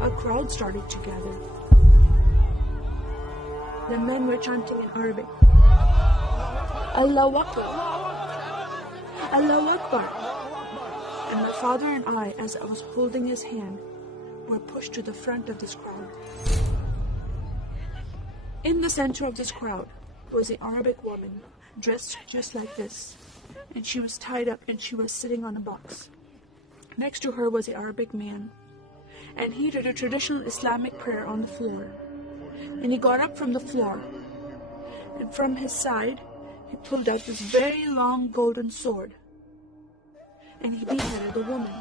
a crowd started to gather. The men were chanting in Arabic, Allahu Akbar, Allahu Akbar. And my father and I, as I was holding his hand, were pushed to the front of this crowd. In the center of this crowd was an Arabic woman, dressed just like this, and she was tied up and she was sitting on a box. Next to her was an Arabic man, and he did a traditional Islamic prayer on the floor. And he got up from the floor, and from his side, he pulled out this very long golden sword, and he beheaded the woman.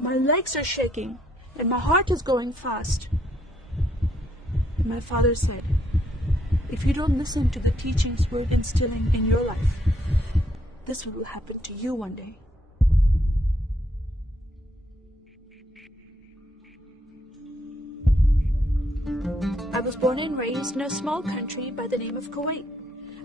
My legs are shaking, and my heart is going fast. My father said, if you don't listen to the teachings we're instilling in your life, this will happen to you one day. I was born and raised in a small country by the name of Kuwait,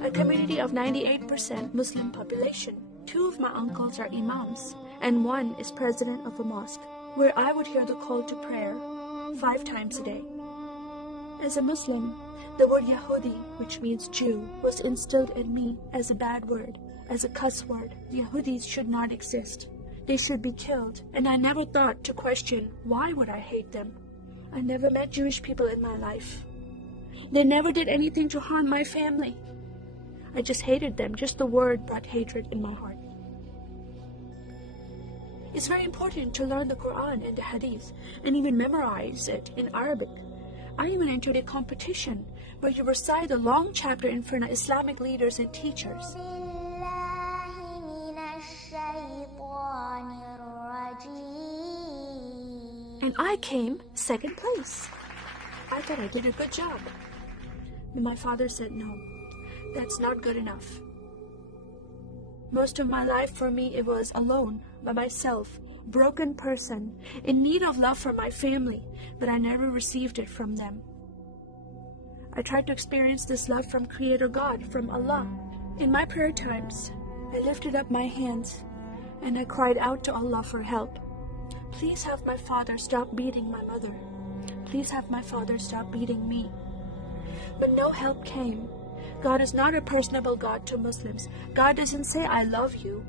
a community of 98% Muslim population. 2 of my uncles are imams, and 1 is president of a mosque, where I would hear the call to prayer 5 times a day. As a Muslim, the word Yahudi, which means Jew, was instilled in me as a bad word, as a cuss word. Yahudis should not exist. They should be killed, and I never thought to question why would I hate them. I never met Jewish people in my life. They never did anything to harm my family. I just hated them. Just the word brought hatred in my heart. It's very important to learn the Quran and the Hadith, and even memorize it in Arabic. I even entered a competition where you recite a long chapter in front of Islamic leaders and teachers. And I came 2nd place. I thought I did a good job. But my father said, no, that's not good enough. Most of my life for me, it was alone, by myself, broken person, in need of love from my family, but I never received it from them. I tried to experience this love from Creator God, from Allah. In my prayer times, I lifted up my hands and I cried out to Allah for help. Please have my father stop beating my mother. Please have my father stop beating me. But no help came. God is not a personable God to Muslims. God doesn't say, I love you.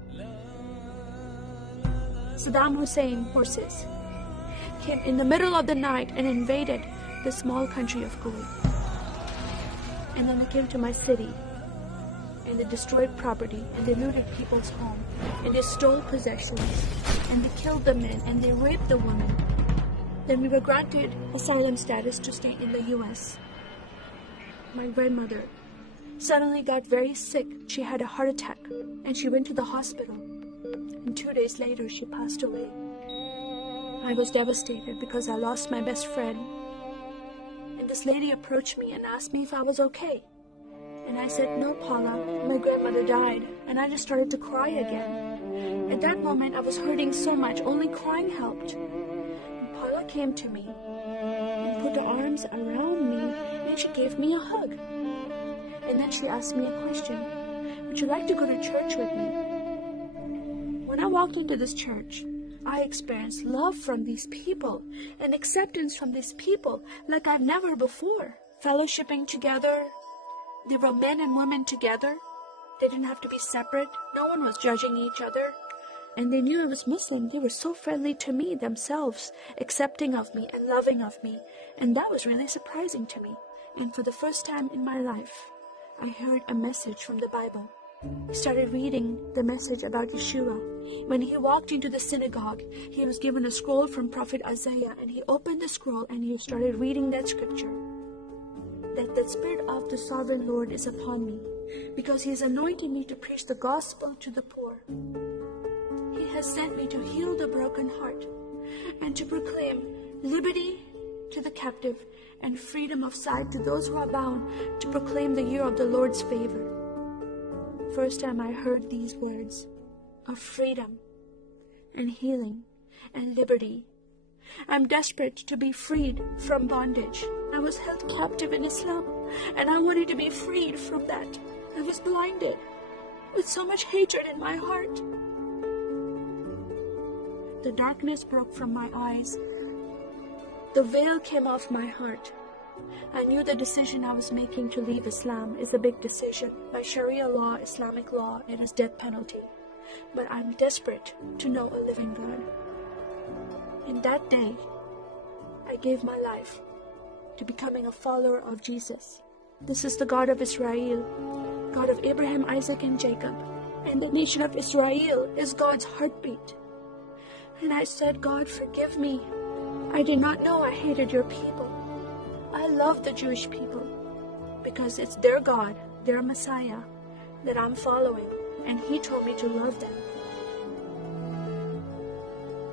Saddam Hussein forces came in the middle of the night and invaded the small country of Kuwait. And then they came to my city, and they destroyed property, and they looted people's home, and they stole possessions, and they killed the men, and they raped the women. Then we were granted asylum status to stay in the US. My grandmother suddenly got very sick. She had a heart attack, and she went to the hospital. And 2 days later, she passed away. I was devastated because I lost my best friend. And this lady approached me and asked me if I was okay. And I said, no, Paula, my grandmother died. And I just started to cry again. At that moment, I was hurting so much, only crying helped. And Paula came to me and put her arms around me, and she gave me a hug. And then she asked me a question. Would you like to go to church with me? When I walked into this church, I experienced love from these people and acceptance from these people like I've never before. Fellowshipping together. They were men and women together. They didn't have to be separate. No one was judging each other. And they knew I was Muslim. They were so friendly to me themselves, accepting of me and loving of me. And that was really surprising to me. And for the first time in my life, I heard a message from the Bible. He started reading the message about Yeshua. When he walked into the synagogue, he was given a scroll from Prophet Isaiah, and he opened the scroll and he started reading that scripture. That the Spirit of the Sovereign Lord is upon me, because he has anointed me to preach the gospel to the poor. He has sent me to heal the broken heart and to proclaim liberty to the captive and freedom of sight to those who are bound, to proclaim the year of the Lord's favor. First time I heard these words of freedom and healing and liberty. I'm desperate to be freed from bondage. I was held captive in Islam, and I wanted to be freed from that. I was blinded with so much hatred in my heart. The darkness broke from my eyes. The veil came off my heart. I knew the decision I was making to leave Islam is a big decision. By Sharia law, Islamic law, it is death penalty. But I'm desperate to know a living God. In that day, I gave my life to becoming a follower of Jesus. This is the God of Israel, God of Abraham, Isaac, and Jacob. And the nation of Israel is God's heartbeat. And I said, God, forgive me. I did not know I hated your people. I love the Jewish people because it's their God, their Messiah that I'm following, and He told me to love them.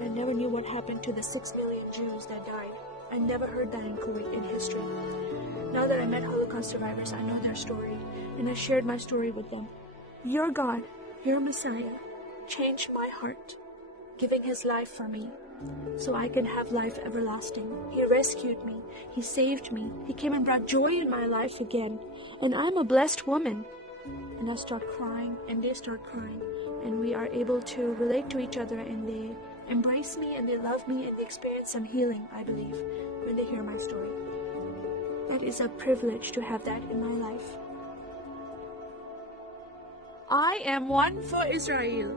I never knew what happened to the 6 million Jews that died. I never heard that in Kuwait in history. Now that I met Holocaust survivors, I know their story, and I shared my story with them. Your God, your Messiah, changed my heart, giving His life for me, so I can have life everlasting. He rescued me. He saved me. He came and brought joy in my life again. And I'm a blessed woman. And I start crying, and they start crying. And we are able to relate to each other, and they embrace me, and they love me, and they experience some healing, I believe, when they hear my story. That is a privilege to have that in my life. I am one for Israel.